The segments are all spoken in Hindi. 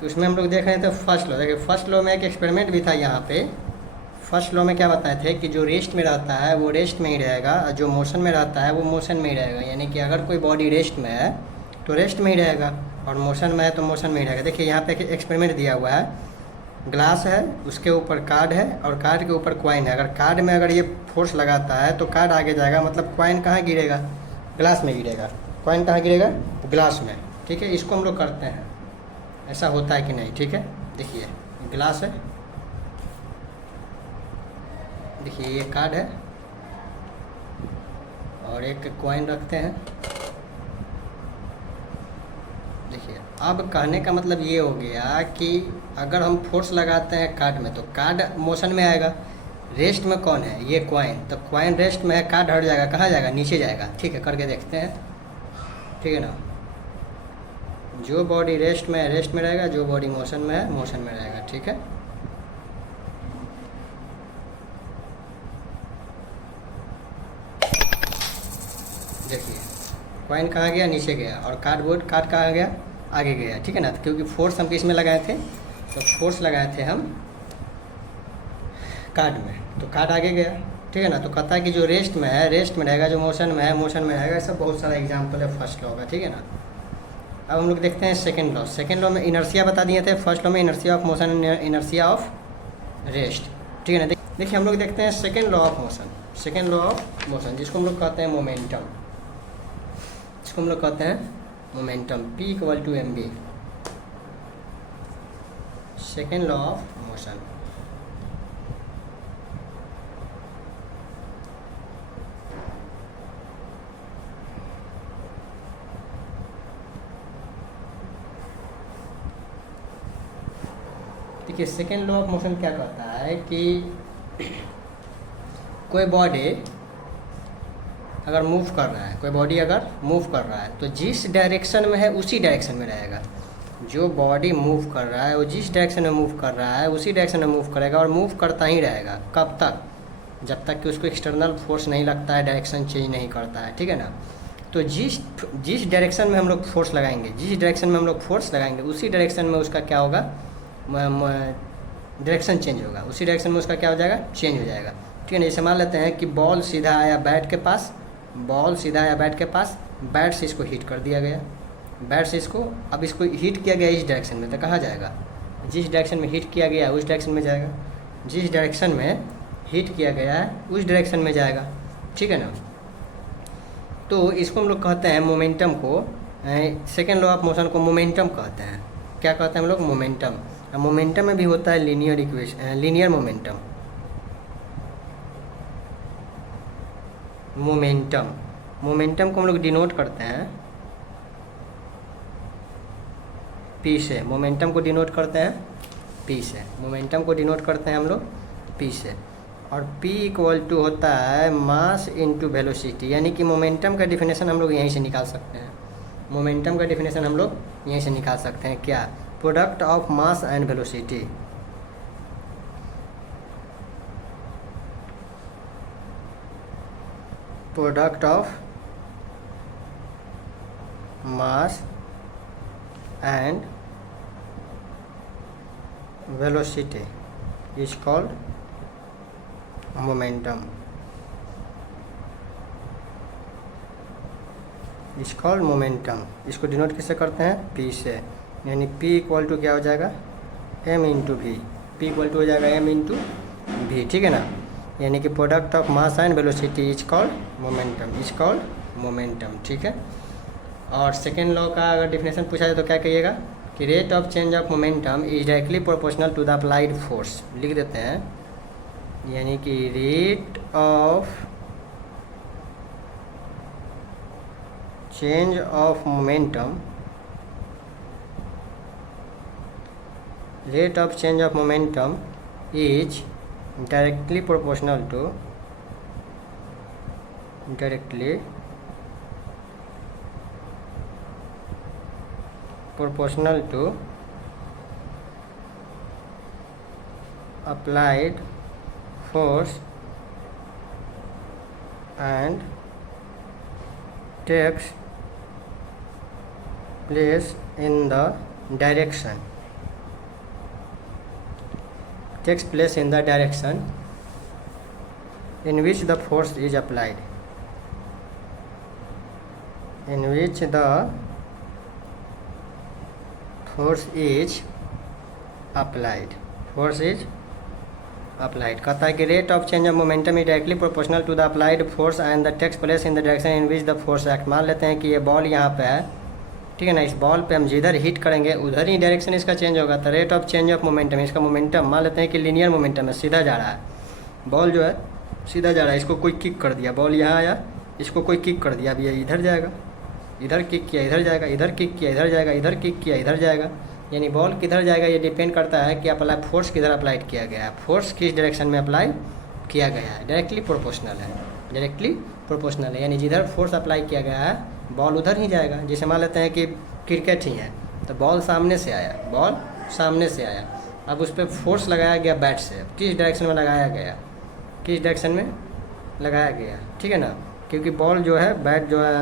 तो उसमें हम लोग देख रहे थे फर्स्ट लॉ। देखिए फर्स्ट लॉ में एक एक्सपेरिमेंट भी था यहाँ पे। फर्स्ट लॉ में क्या बताए थे कि जो रेस्ट में रहता है वो रेस्ट में ही रहेगा, और जो मोशन में रहता है वो मोशन में ही रहेगा। यानी कि अगर कोई बॉडी रेस्ट में है तो रेस्ट में ही रहेगा, और मोशन में है तो मोशन में ही रहेगा। देखिए यहाँ पे एक एक्सपेरिमेंट दिया हुआ है, ग्लास है, उसके ऊपर कार्ड है और कार्ड के ऊपर कॉइन है। अगर कार्ड में अगर ये फोर्स लगाता है तो कार्ड आगे जाएगा, मतलब कॉइन कहाँ गिरेगा? ग्लास में गिरेगा। कॉइन कहाँ गिरेगा? ग्लास में। ठीक है, इसको हम लोग करते हैं, ऐसा होता है कि नहीं। ठीक है, देखिए ग्लास है, देखिए ये कार्ड है और एक कॉइन रखते हैं। देखिए अब कहने का मतलब ये हो गया कि अगर हम फोर्स लगाते हैं कार्ड में तो कार्ड मोशन में आएगा। रेस्ट में कौन है? ये कॉइन। तो कॉइन रेस्ट में है, कार्ड हट जाएगा, कहाँ जाएगा? नीचे जाएगा। ठीक है, करके देखते हैं। ठीक है ना, जो बॉडी रेस्ट में है रेस्ट में रहेगा, जो बॉडी मोशन में है मोशन में रहेगा। ठीक है, देखिए कॉइन कहाँ गया? नीचे गया, और कार्डबोर्ड कार्ड कहाँ गया? आगे गया। ठीक है ना, क्योंकि फोर्स हम किस में लगाए थे? तो फोर्स लगाए थे हम कार्ड में, तो कार्ड आगे गया। ठीक है ना, तो कहता है कि जो रेस्ट में है रेस्ट में रहेगा, जो मोशन में है मोशन में रहेगा। ऐसा बहुत सारा एग्जाम्पल है फर्स्ट लॉ का। ठीक है ना, अब हम लोग देखते हैं सेकेंड लॉ। सेकेंड लॉ में इनर्शिया बता दिए थे, फर्स्ट लॉ में inertia of motion, inertia of rest. ठीक है ना, देखिए हम लोग देखते हैं second law of motion. Second law of motion जिसको हम लोग कहते हैं मोमेंटम, इसको हम लोग कहते हैं momentum, P = mv। Second law of motion. देखिए सेकेंड लॉ ऑफ मोशन क्या कहता है कि कोई बॉडी अगर मूव कर रहा है, कोई बॉडी अगर मूव कर रहा है तो जिस डायरेक्शन में है उसी डायरेक्शन में रहेगा। जो बॉडी मूव कर रहा है वो जिस डायरेक्शन में मूव कर रहा है उसी डायरेक्शन में मूव करेगा, और मूव करता ही रहेगा। कब तक? जब तक कि उसको एक्सटर्नल फोर्स नहीं लगता है, डायरेक्शन चेंज नहीं करता है। ठीक है ना, तो जिस डायरेक्शन में हम लोग फोर्स लगाएंगे, जिस डायरेक्शन में हम लोग फोर्स लगाएंगे उसी डायरेक्शन में उसका क्या होगा? डायरेक्शन चेंज होगा। उसी डायरेक्शन में उसका क्या हो जाएगा? चेंज हो जाएगा। ठीक है ना, जैसे मान लेते हैं कि बॉल सीधा आया बैट के पास, बॉल सीधा आया बैट के पास, बैट से इसको हिट कर दिया गया, बैट से इसको, अब इसको हिट किया गया इस डायरेक्शन में, तो कहाँ जाएगा? जिस डायरेक्शन में हिट किया गया उस डायरेक्शन में जाएगा। जिस डायरेक्शन में हिट किया गया है उस डायरेक्शन में जाएगा। ठीक है ना, तो इसको हम लोग कहते हैं मोमेंटम को, सेकेंड लॉ ऑफ मोशन को मोमेंटम कहते हैं। क्या कहते हैं हम लोग? मोमेंटम। मोमेंटम में भी होता है linear equation, linear momentum. Momentum को हम लोग डिनोट करते हैं P से। मोमेंटम को डिनोट करते हैं P से। मोमेंटम को डिनोट करते हैं हम लोग P से, और P = होता है मास इनटू वेलोसिटी। यानी कि मोमेंटम का डिफिनेशन हम लोग यहीं से निकाल सकते हैं। मोमेंटम का डिफिनेशन हम लोग यहीं से निकाल सकते हैं। क्या? Product of mass and velocity. Product of mass and velocity is called momentum, is called momentum. इसको डिनोट किससे करते हैं? P से। यानी P = क्या हो जाएगा? m × v। P = हो जाएगा m × v। ठीक है ना, यानी कि product of mass and velocity is called momentum, is called momentum. ठीक है, और सेकेंड लॉ का अगर डिफिनेशन पूछा जाए तो क्या कहिएगा? कि rate of change of momentum is directly proportional to the applied force. लिख देते हैं, यानी कि rate of change of momentum, rate of change of momentum is directly proportional to applied force and takes place in the direction takes place in the direction in which the force is applied. In which the force is applied. Force is applied. कहता है कि rate of change of momentum is directly proportional to the applied force and the takes place in the direction in which the force act. मान लेते हैं कि ये बॉल यहाँ पे है, ठीक है ना। इस बॉल पे हम जिधर हिट करेंगे उधर ही डायरेक्शन इसका चेंज होगा। तो rate of change of momentum, इसका मोमेंटम मान लेते हैं कि लीनियर मोमेंटम है, सीधा जा रहा है। बॉल जो है सीधा जा रहा है, इसको कोई किक कर दिया, बॉल यहाँ आया, इसको कोई किक कर दिया, अब ये इधर जाएगा, इधर किक किया इधर जाएगा, इधर किक किया इधर जाएगा, इधर किक किया इधर जाएगा। यानी बॉल किधर जाएगा ये डिपेंड करता है कि अप्लाई फोर्स किधर अप्लाइड किया गया है, फोर्स किस डायरेक्शन में अप्लाई किया गया है। डायरेक्टली प्रोपोर्शनल है, डायरेक्टली प्रोपोर्शनल है, यानी जिधर फोर्स अप्लाई किया गया है बॉल उधर ही जाएगा। जैसे मान लेते हैं कि क्रिकेट ही है, तो बॉल सामने से आया, बॉल सामने से आया, अब उस पर फोर्स लगाया गया बैट से, किस डायरेक्शन में लगाया गया, किस डायरेक्शन में लगाया गया, ठीक है ना। क्योंकि बॉल जो है, बैट जो है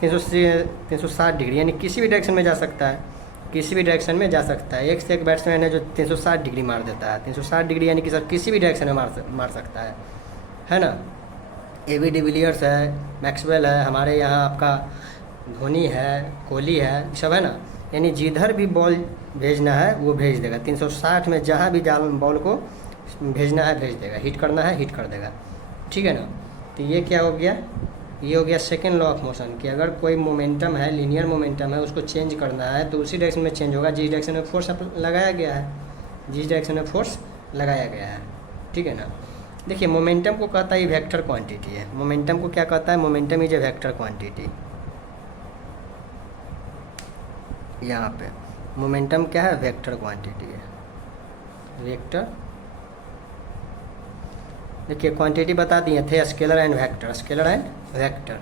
360 डिग्री, यानी किसी भी डायरेक्शन में जा सकता है, किसी भी डायरेक्शन में जा सकता है। एक से एक बैट्समैन है जो 360 डिग्री मार देता है, 360 डिग्री यानी कि सर किसी भी डायरेक्शन में मार सकता है ना। ए.बी. डिविलियर्स है, मैक्सवेल है, हमारे यहाँ आपका धोनी है, कोहली है, सब है ना। यानी जिधर भी बॉल भेजना है वो भेज देगा, 360 में जहाँ भी बॉल को भेजना है भेज देगा, हिट करना है हिट कर देगा, ठीक है ना। तो ये क्या हो गया, ये हो गया सेकेंड लॉ ऑफ मोशन कि अगर कोई मोमेंटम है, लीनियर मोमेंटम है, उसको चेंज करना है तो उसी डायरेक्शन में चेंज होगा जिस डायरेक्शन में फोर्स लगाया गया है, जिस डायरेक्शन में फोर्स लगाया गया है, ठीक है ना। देखिए मोमेंटम को कहता है वेक्टर क्वांटिटी है। मोमेंटम को क्या कहता है, momentum is a vector quantity. यहाँ पे मोमेंटम क्या है, वेक्टर क्वांटिटी है, वेक्टर। देखिए क्वांटिटी बता दिए थे, scalar and vector, scalar and vector,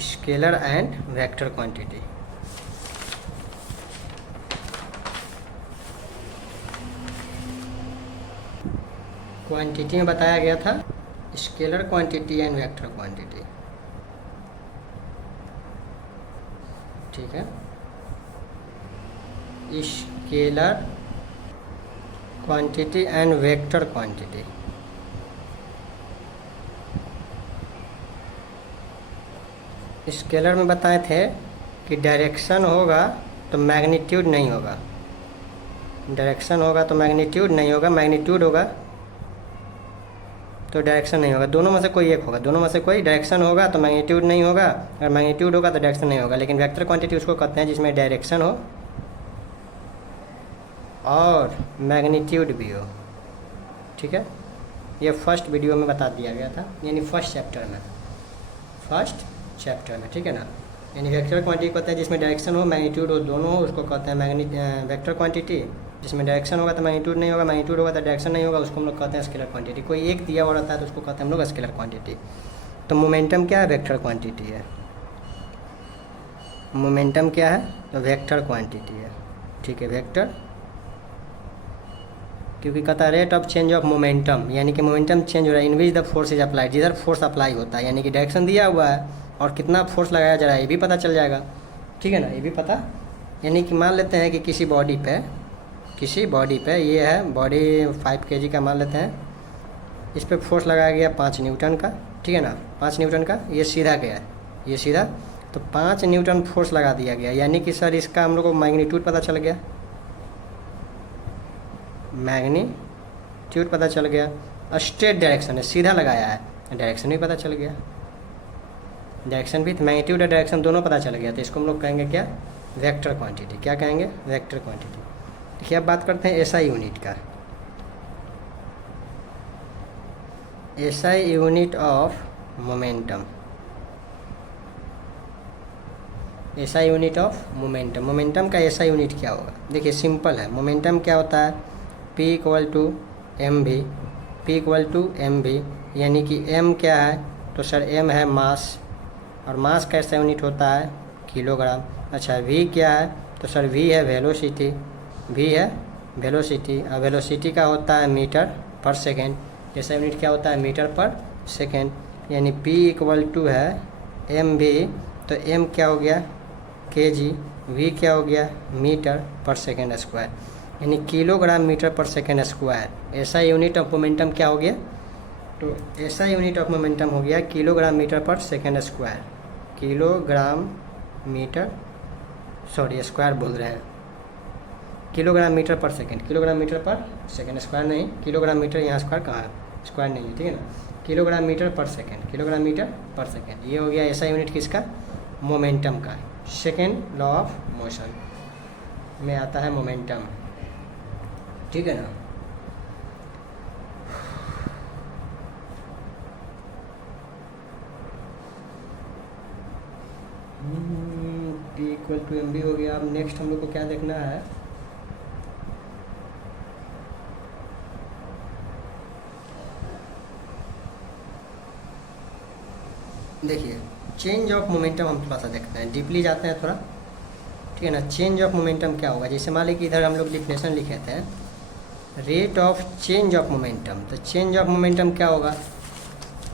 scalar and vector quantity. Quantity में बताया गया था scalar quantity and vector quantity, ठीक है। Scalar quantity and vector quantity. Scalar में बताए थे कि डायरेक्शन होगा तो मैग्नीट्यूड नहीं होगा, डायरेक्शन होगा तो मैग्नीट्यूड नहीं होगा, मैग्नीट्यूड होगा तो डायरेक्शन नहीं होगा, दोनों में से कोई एक होगा, दोनों में से कोई। डायरेक्शन होगा तो मैग्नीट्यूड नहीं होगा, अगर मैग्नीट्यूड होगा तो डायरेक्शन नहीं होगा। लेकिन वेक्टर क्वांटिटी उसको कहते हैं जिसमें डायरेक्शन हो और मैग्नीट्यूड भी हो, ठीक है। ये फर्स्ट वीडियो में बता दिया गया था, यानी फर्स्ट चैप्टर में, फर्स्ट चैप्टर में, ठीक है ना। यानी वेक्टर क्वांटिटी कहते हैं जिसमें डायरेक्शन हो मैग्नीट्यूड हो, दोनों हो, उसको कहते हैं वेक्टर क्वांटिटी। जिसमें डायरेक्शन होगा तो मैग्नीट्यूड नहीं होगा, मैग्नीट्यूड होगा तो डायरेक्शन नहीं होगा, उसको हम लोग कहते हैं स्केलर क्वांटिटी। कोई एक दिया हुआ रहता है तो उसको कहते हैं हम लोग स्केलर क्वांटिटी। तो मोमेंटम क्या है, वेक्टर क्वांटिटी है। मोमेंटम क्या है, तो वेक्टर क्वांटिटी है, ठीक है, वेक्टर। क्योंकि कहता है rate of change of momentum, यानी कि मोमेंटम चेंज हो रहा है in which the force is applied, जिधर फोर्स अप्लाई होता है, यानी कि डायरेक्शन दिया हुआ है और कितना फोर्स लगाया जा रहा है ये भी पता चल जाएगा, ठीक है ना, ये भी पता। यानी कि मान लेते हैं कि किसी बॉडी पे ये है बॉडी 5 kg का मान लेते हैं, इस पर फोर्स लगाया गया 5 न्यूटन का, ठीक है ना, 5 न्यूटन का। ये सीधा गया है, ये सीधा, तो 5 न्यूटन फोर्स लगा दिया गया, यानी कि सर इसका हम लोग को मैग्नीट्यूड पता चल गया, मैग्नीट्यूड पता चल गया। स्ट्रेट डायरेक्शन है, सीधा लगाया है, डायरेक्शन भी पता चल गया, डायरेक्शन भी, मैग्नीट्यूड और डायरेक्शन दोनों पता चल गया। तो इसको हम लोग कहेंगे क्या, वेक्टर क्वांटिटी। क्या कहेंगे, वेक्टर क्वांटिटी। देखिए अब बात करते हैं एसआई यूनिट का। SI unit of momentum, SI unit of momentum. Momentum का एसआई यूनिट क्या होगा, देखिए सिंपल है। मोमेंटम क्या होता है, P = mv, P = mv, यानी कि m क्या है, तो सर m है मास, और मास का ऐसा यूनिट होता है किलोग्राम। अच्छा v क्या है, तो सर v है वेलोसिटी, v है वेलोसिटी, और वेलोसिटी का होता है मीटर पर सेकेंड। ऐसा यूनिट क्या होता है, मीटर पर सेकेंड। यानी P = है mv, तो m क्या हो गया kg, v क्या हो गया मीटर पर सेकेंड स्क्वायर। यानी kilogram metre per second square. ऐसा यूनिट ऑफ मोमेंटम क्या हो गया? तो ऐसा यूनिट ऑफ मोमेंटम हो गया kilogram metre per second square. Kilogram metre, sorry square बोल रहे हैं, kilogram metre per second, kilogram metre per second, square नहीं, किलोग्राम मीटर, यहाँ स्क्वायर कहाँ है, स्क्वायर नहीं है, ठीक है ना। Kilogram metre per second, kilogram metre per second, ये हो गया ऐसा यूनिट किसका? मोमेंटम का। सेकेंड लॉ ऑफ मोशन में आता है मोमेंटम, ठीक है ना। P equal to M V हो गया। अब नेक्स्ट हम लोग को क्या देखना है? देखिए चेंज ऑफ मोमेंटम हम थोड़ा सा देखते हैं, डीपली जाते हैं थोड़ा, ठीक है ना। चेंज ऑफ मोमेंटम क्या होगा? जैसे मान लीजिए कि इधर हम लोग डिफिनेशन लिखे थे rate of change of momentum, तो चेंज ऑफ मोमेंटम क्या होगा?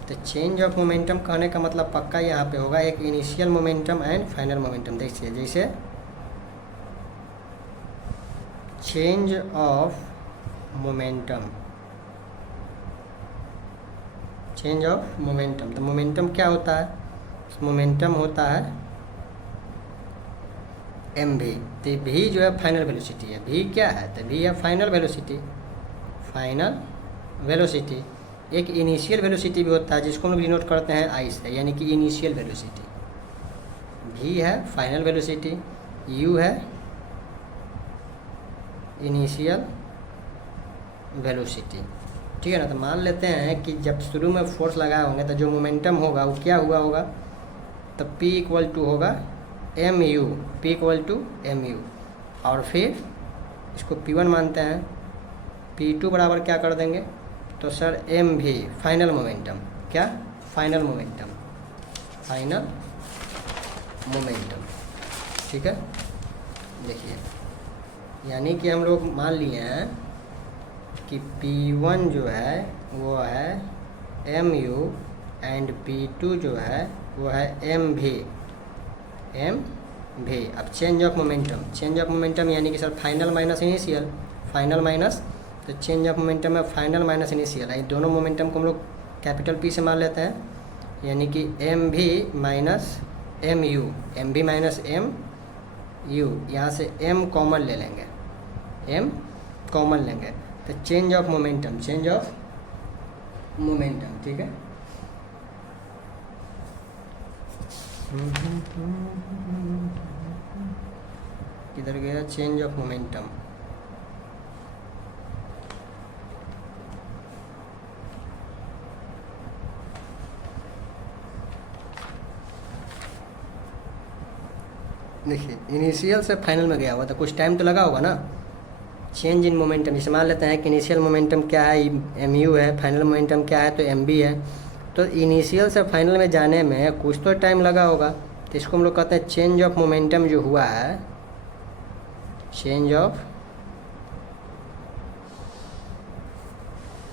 तो चेंज ऑफ मोमेंटम कहने का मतलब पक्का यहाँ पे होगा एक initial momentum and final momentum. देखिए जैसे change of momentum, change of momentum, तो मोमेंटम क्या होता है? मोमेंटम होता है एम भी। तो भी जो है फाइनल वेलोसिटी है। भी क्या है? तो भी है फाइनल वेलोसिटी, फाइनल वेलोसिटी। एक इनिशियल वेलोसिटी भी होता है जिसको हम लोग डिनोट करते हैं आई से, यानी कि इनिशियल वेलोसिटी। भी है फाइनल वेलोसिटी, यू है इनिशियल वेलोसिटी, ठीक है ना। तो मान लेते हैं कि जब शुरू में फोर्स लगाए होंगे तो जो मोमेंटम होगा वो क्या हुआ होगा? तो P इक्वल टू होगा M U, P equal to M U, और फिर इसको P1 मानते हैं, P2 बराबर क्या कर देंगे? तो सर एम भी फाइनल मोमेंटम, क्या? फाइनल मोमेंटम, फाइनल मोमेंटम, ठीक है। देखिए यानी कि हम लोग मान लिए हैं कि P1 जो है वो है एम यू एंड P2 जो है वो है एम भी, एम भी। अब change of momentum, change of momentum यानी कि sir final minus initial, final minus, तो चेंज ऑफ मोमेंटम है फाइनल माइनस इनिशियल। ये दोनों मोमेंटम को हम लोग कैपिटल P से मान लेते हैं, यानी कि एम भी माइनस एम यू, एम भी माइनस एम यू, यहाँ से एम कॉमन ले लेंगे, एम कॉमन लेंगे, तो change of momentum, change of momentum, ठीक है। किधर गया चेंज ऑफ मोमेंटम? देखिए इनिशियल से फाइनल में गया हुआ तो कुछ टाइम तो लगा होगा ना। चेंज इन मोमेंटम, जैसे मान लेते हैं कि इनिशियल मोमेंटम क्या है, एम यू है, फाइनल मोमेंटम क्या है, तो एम बी है। तो इनिशियल से फाइनल में जाने में कुछ तो टाइम लगा होगा, तो इसको हम लोग कहते हैं चेंज ऑफ मोमेंटम जो हुआ है, चेंज ऑफ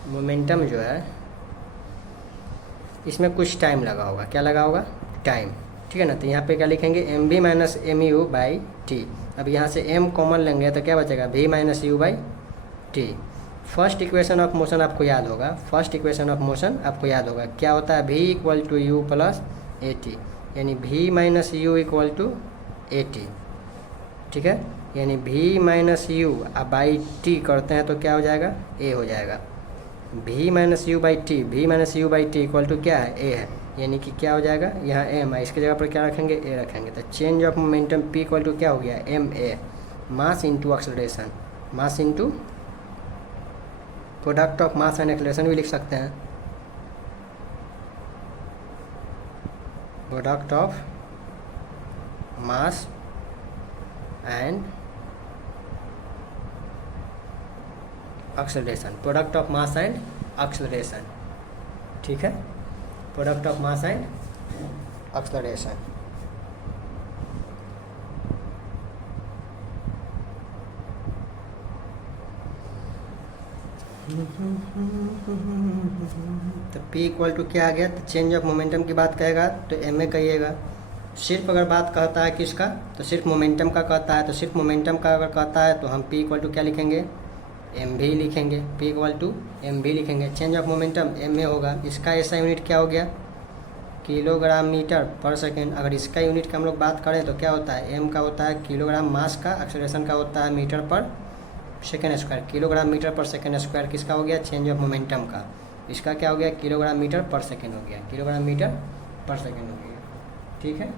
मोमेंटम जो है इसमें कुछ टाइम लगा होगा। क्या लगा होगा? टाइम, ठीक है ना। तो यहाँ पे क्या लिखेंगे? M V minus M U by T. अब यहाँ से एम कॉमन लेंगे तो क्या बचेगा? भी minus U by T. First equation of motion आपको याद होगा, फर्स्ट इक्वेशन ऑफ मोशन आपको याद होगा, क्या होता है? V equal to U plus A T, यानी V minus U equal to A T, ठीक है। यानी V minus U by T करते हैं तो क्या हो जाएगा? ए हो जाएगा। V minus U by T, V minus U by T equal to क्या है? ए है, यानी कि क्या हो जाएगा? यहाँ एम है, इसकी जगह पर क्या रखेंगे? ए रखेंगे। तो change of momentum P equal to क्या हो गया? M A, mass into acceleration, mass into product of mass and acceleration भी लिख सकते हैं, product of mass and acceleration, product of mass and acceleration, ठीक है, product of mass and acceleration. तो P इक्वल टू क्या आ गया? तो चेंज ऑफ मोमेंटम की बात कहेगा तो एम ए कहिएगा, सिर्फ अगर बात कहता है किसका, तो सिर्फ मोमेंटम का कहता है, तो सिर्फ मोमेंटम का अगर कहता है तो हम P इक्वल टू क्या लिखेंगे, एम भी लिखेंगे, P इक्वल टू एम भी लिखेंगे। चेंज ऑफ मोमेंटम एम में होगा। इसका ऐसा यूनिट क्या हो गया, किलोग्राम मीटर पर सेकेंड। अगर इसका यूनिट का हम लोग बात करें तो क्या होता है, एम का होता है किलोग्राम मास का, एक्सेलरेशन का होता है metre per second square. Kilogram metre per second square किसका हो गया, चेंज ऑफ मोमेंटम का। इसका क्या हो गया, किलोग्राम मीटर पर सेकेंड हो गया, किलोग्राम मीटर पर सेकेंड हो गया। ठीक है।